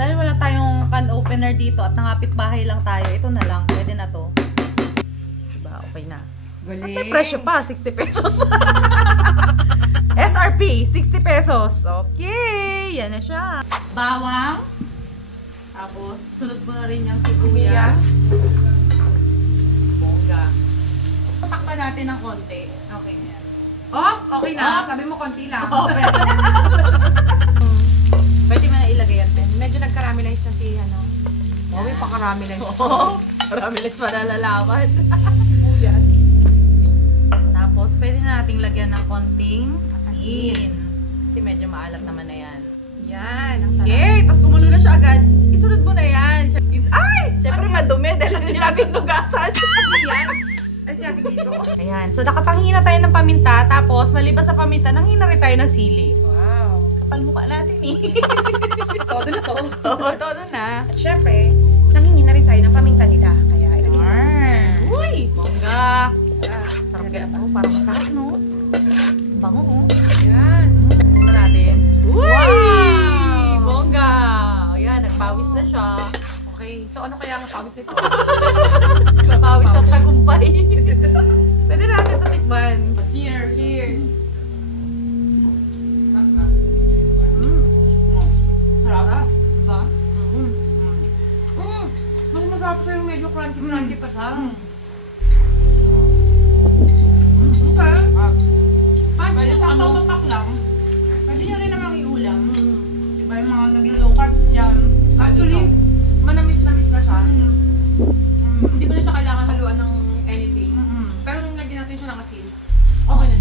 Dahil wala tayong can opener dito at nangapit bahay lang tayo, ito na lang. Pwede na to. Diba? Okay na. At may presyo pa, 60 pesos. SRP, 60 pesos. Okay, yan na siya. Bawang. Tapos, sunod mo na rin yung sibuyas. Bongga. Takpan natin ng konti. Okay na yan. Oh, okay na. Ah. Sabi mo konti lang. Oh, pwede. Pwede mo na ilagay yan, Ben. Medyo nag-caramelize na si ano. Oh, may pa-caramelize. Oo. Marami lang pa nalalaman. Sibuyas. Tapos, pwede na nating lagyan ng konting asin. Kasi medyo maalat naman na yan. Yan, ang sarap. Okay, tapos kumulo na siya agad. Isunod mo na yan. Ay! Siyempre Ano yan? madumi dahil hindi natin nugasan. Yan. Ay, si Ate dito. Ayan, so nakapanghingi na tayo ng paminta. Tapos, maliban sa paminta, nanghingi na rin tayo ng sili. Wow. Kapal mukha natin eh. Todo na to. Oo, todo na. At syempre, nanghingi na rin tayo ng paminta nila. Kaya, ilagay natin. Uy! Bongga! Sarap. Sarap Ilagay yan. pa. Oh, parang masarap, no? Bango, oh. Yan. Tingnan natin. Uy! Bongga! Ayan, nagpawis na siya. Okay, so ano kaya ang pawis nito? Pawis at tagumpay. Pwede natin ito tikman. Cheers! Cheers! Sarap. Diba? Mas masarap siya yung medyo crunchy-crunchy pa siya. Okay. Pwede sa ano? Mapak lang. Pwede nyo rin namang iulam. Diba yung mga naging-low carbs dyan. Actually, manamis-namis na siya. Hindi mo na siya kailangan haluan ng anything. Pero nung lagyan natin siya ng asin, okay na